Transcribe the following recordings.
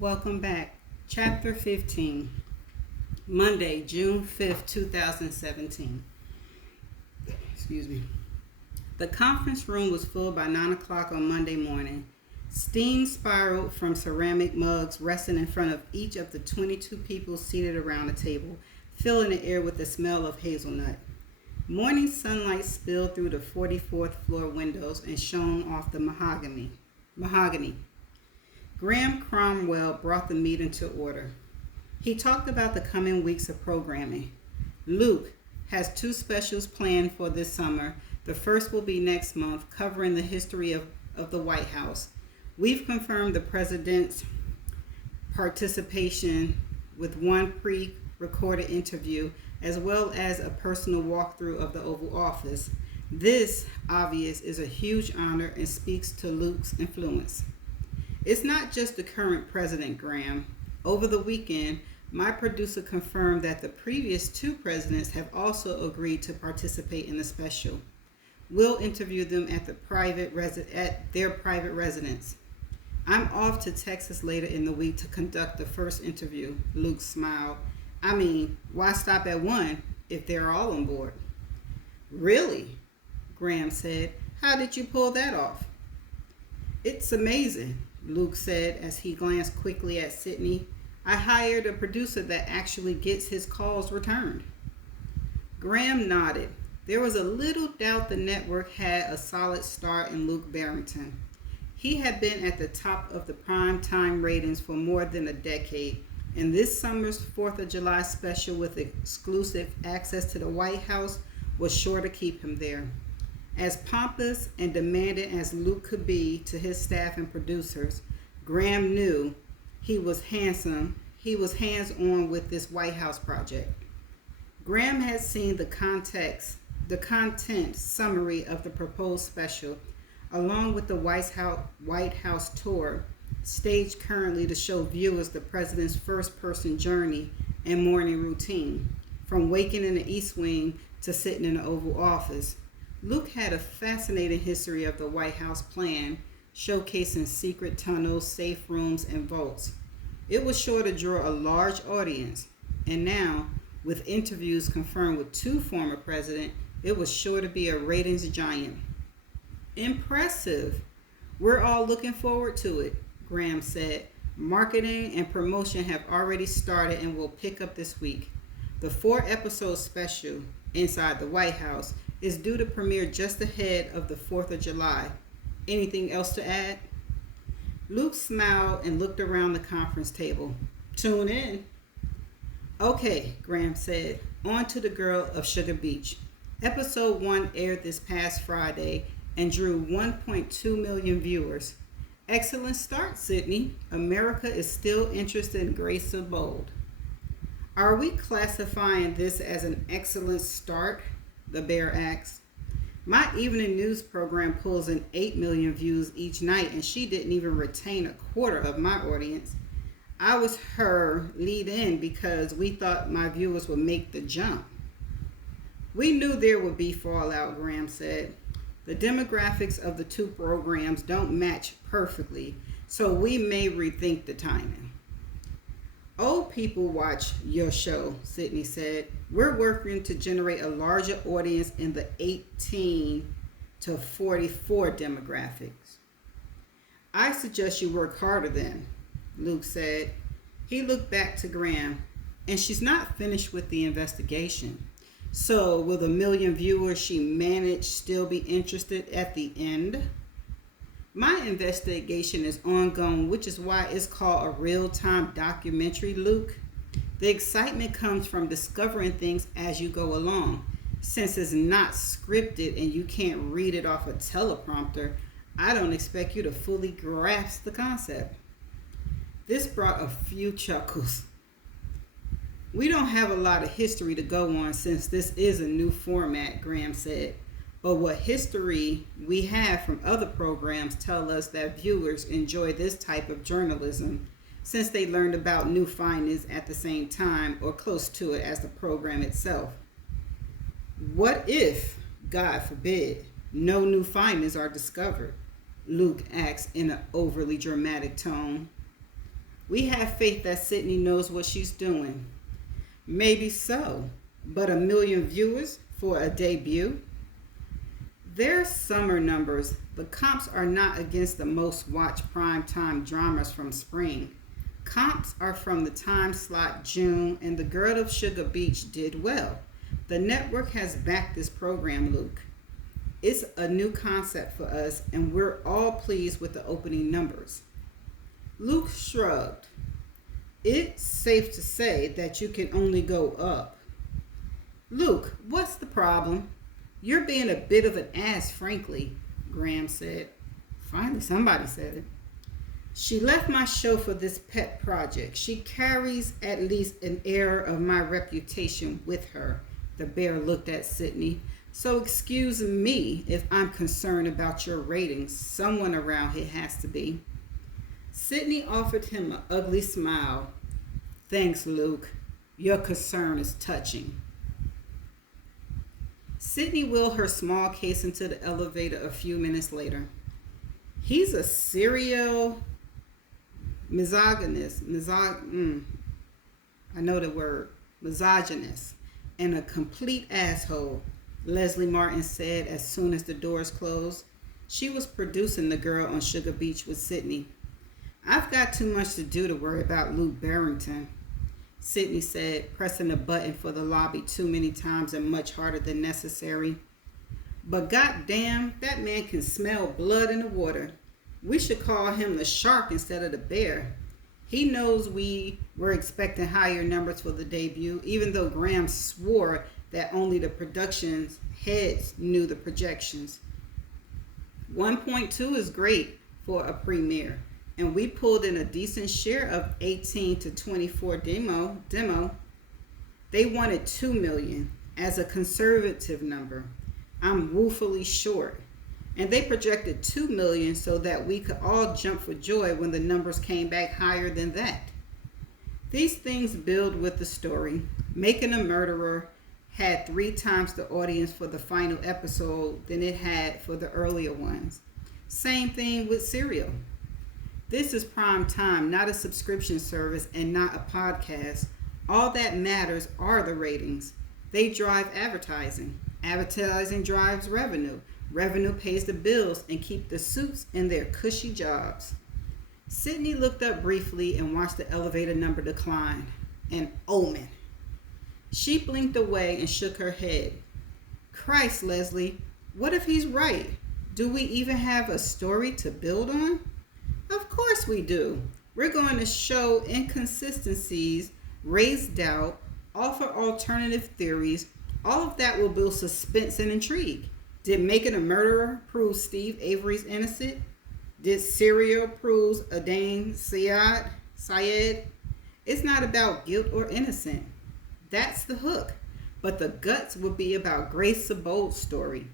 Welcome back. Chapter 15, Monday, June 5th, 2017. Excuse me. The conference room was full by 9 o'clock on Monday morning. Steam spiraled from ceramic mugs resting in front of each of the 22 people seated around the table, filling the air with the smell of hazelnut. Morning sunlight spilled through the 44th floor windows and shone off the mahogany. Graham Cromwell brought the meeting to order. He talked about the coming weeks of programming. Luke has two specials planned for this summer. The first will be next month, covering the history of the White House. We've confirmed the president's participation with one pre-recorded interview, as well as a personal walkthrough of the Oval Office. This, obvious, is a huge honor and speaks to Luke's influence. It's not just the current president, Graham. Over the weekend, my producer confirmed that the previous two presidents have also agreed to participate in the special. We'll interview them at their private residence. I'm off to Texas later in the week to conduct the first interview. Luke smiled. I mean, why stop at one if they're all on board? Really? Graham said. How did you pull that off? It's amazing, Luke said as he glanced quickly at Sydney. I hired a producer that actually gets his calls returned. Graham nodded. There was a little doubt the network had a solid star in Luke Barrington. He had been at the top of the prime time ratings for more than a decade, and this summer's 4th of July special with exclusive access to the White House was sure to keep him there. As pompous and demanding as Luke could be to his staff and producers, Graham knew he was hands-on with this White House project. Graham had seen the content summary of the proposed special, along with the White House tour, staged currently to show viewers the president's first-person journey and morning routine, from waking in the East Wing to sitting in the Oval Office. Luke had a fascinating history of the White House plan, showcasing secret tunnels, safe rooms, and vaults. It was sure to draw a large audience, and now, with interviews confirmed with two former presidents, it was sure to be a ratings giant. Impressive. We're all looking forward to it, Graham said. Marketing and promotion have already started and will pick up this week. The 4-episode special, Inside the White House, is due to premiere just ahead of the 4th of July. Anything else to add? Luke smiled and looked around the conference table. Tune in. Okay, Graham said. On to The Girl of Sugar Beach. Episode 1 aired this past Friday and drew 1.2 million viewers. Excellent start, Sydney. America is still interested in Grace of Bold. Are we classifying this as an excellent start? The Bear asked. My evening news program pulls in 8 million views each night, and she didn't even retain a quarter of my audience. I was her lead in because we thought my viewers would make the jump. We knew there would be fallout, Graham said. The demographics of the two programs don't match perfectly, so we may rethink the timing. Old people watch your show, Sydney said. We're working to generate a larger audience in the 18 to 44 demographics. I suggest you work harder then, Luke said. He looked back to Graham, and she's not finished with the investigation. So will the million viewers she managed still be interested at the end? My investigation is ongoing, which is why it's called a real-time documentary, Luke. The excitement comes from discovering things as you go along. Since it's not scripted and you can't read it off a teleprompter, I don't expect you to fully grasp the concept. This brought a few chuckles. We don't have a lot of history to go on since this is a new format, Graham said. But what history we have from other programs tell us that viewers enjoy this type of journalism since they learned about new findings at the same time or close to it as the program itself. What if, God forbid, no new findings are discovered? Luke asked in an overly dramatic tone. We have faith that Sydney knows what she's doing. Maybe so, but 1 million viewers for a debut? Their summer numbers, the comps are not against the most watched primetime dramas from spring. Comps are from the time slot June, and The Girl of Sugar Beach did well. The network has backed this program, Luke. It's a new concept for us, and we're all pleased with the opening numbers. Luke shrugged. It's safe to say that you can only go up. Luke, what's the problem? You're being a bit of an ass, frankly, Graham said. Finally, somebody said it. She left my show for this pet project. She carries at least an air of my reputation with her. The bear looked at Sydney. So excuse me if I'm concerned about your ratings. Someone around here has to be. Sydney offered him an ugly smile. Thanks, Luke. Your concern is touching. Sydney wheeled her small case into the elevator a few minutes later. He's a serial misogynist. I know the word. Misogynist. And a complete asshole, Leslie Martin said as soon as the doors closed. She was producing The Girl on Sugar Beach with Sydney. I've got too much to do to worry about Luke Barrington, Sydney said, pressing a button for the lobby too many times and much harder than necessary. But goddamn, that man can smell blood in the water. We should call him the shark instead of the bear. He knows we were expecting higher numbers for the debut, even though Graham swore that only the production's heads knew the projections. 1.2 is great for a premiere, and we pulled in a decent share of 18 to 24 demo. They wanted 2 million as a conservative number. I'm woefully short. And they projected 2 million so that we could all jump for joy when the numbers came back higher than that. These things build with the story. Making a Murderer had 3 times the audience for the final episode than it had for the earlier ones. Same thing with Serial. This is prime time, not a subscription service and not a podcast. All that matters are the ratings. They drive advertising. Advertising drives revenue. Revenue pays the bills and keep the suits in their cushy jobs. Sydney looked up briefly and watched the elevator number decline. An omen. She blinked away and shook her head. Christ, Leslie, what if he's right? Do we even have a story to build on? Of course we do. We're going to show inconsistencies, raise doubt, offer alternative theories. All of that will build suspense and intrigue. Did Making a Murderer prove Steve Avery's innocent? Did Serial prove Adnan Syed? It's not about guilt or innocence. That's the hook. But the guts would be about Grace Sabold's story.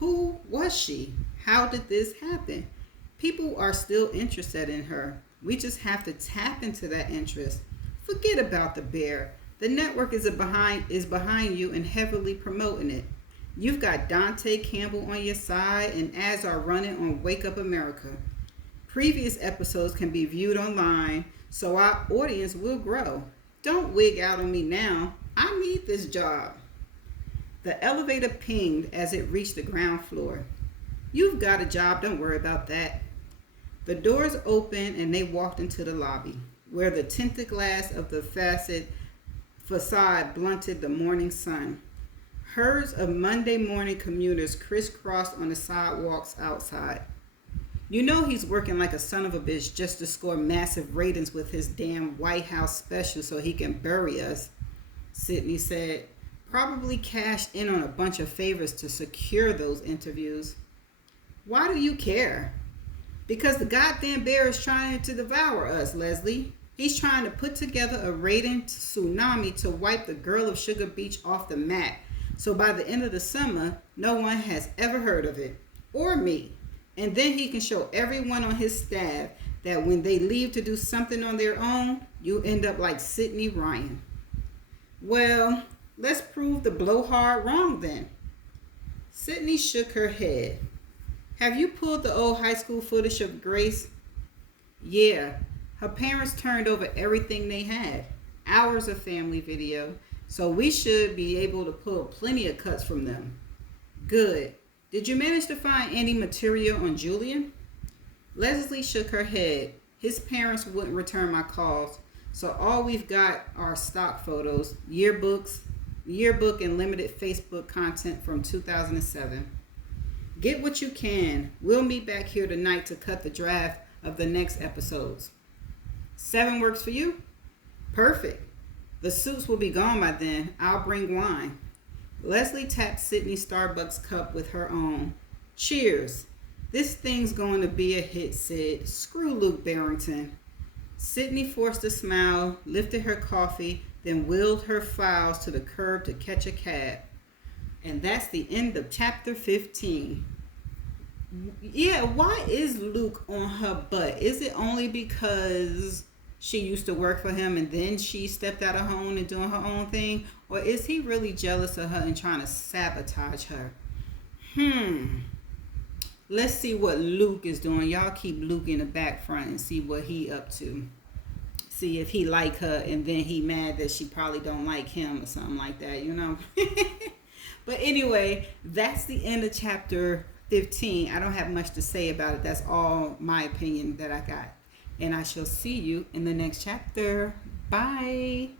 Who was she? How did this happen? People are still interested in her. We just have to tap into that interest. Forget about the bear. The network is behind you and heavily promoting it. You've got Dante Campbell on your side, and ads are running on Wake Up America. Previous episodes can be viewed online, so our audience will grow. Don't wig out on me now. I need this job. The elevator pinged as it reached the ground floor. You've got a job, don't worry about that. The doors opened and they walked into the lobby, where the tinted glass of the facade blunted the morning sun. Herds of Monday morning commuters crisscrossed on the sidewalks outside. You know he's working like a son of a bitch just to score massive ratings with his damn White House special so he can bury us, Sydney said. Probably cashed in on a bunch of favors to secure those interviews. Why do you care? Because the goddamn bear is trying to devour us, Leslie. He's trying to put together a rating tsunami to wipe The Girl of Sugar Beach off the map. So by the end of the summer, no one has ever heard of it. Or me. And then he can show everyone on his staff that when they leave to do something on their own, you end up like Sydney Ryan. Well, let's prove the blowhard wrong then. Sydney shook her head. Have you pulled the old high school footage of Grace? Yeah, Her parents turned over everything they had, hours of family video, so we should be able to pull plenty of cuts from them. Good. Did you manage to find any material on Julian? Leslie shook her head. His parents wouldn't return my calls, so all we've got are stock photos, yearbook, and limited Facebook content from 2007. Get what you can. We'll meet back here tonight to cut the draft of the next episodes. 7 works for you? Perfect. The suits will be gone by then. I'll bring wine. Leslie tapped Sydney's Starbucks cup with her own. Cheers. This thing's going to be a hit, Sid. Screw Luke Barrington. Sydney forced a smile, lifted her coffee, then wheeled her files to the curb to catch a cab. And that's the end of chapter 15. Yeah, why is Luke on her butt? Is it only because she used to work for him and then she stepped out of her own and doing her own thing? Or is he really jealous of her and trying to sabotage her? Let's see what Luke is doing. Y'all keep Luke in the back front and see what he up to. See if he like her and then he mad that she probably don't like him or something like that, you know? But anyway, that's the end of chapter 15. I don't have much to say about it. That's all my opinion that I got. And I shall see you in the next chapter. Bye.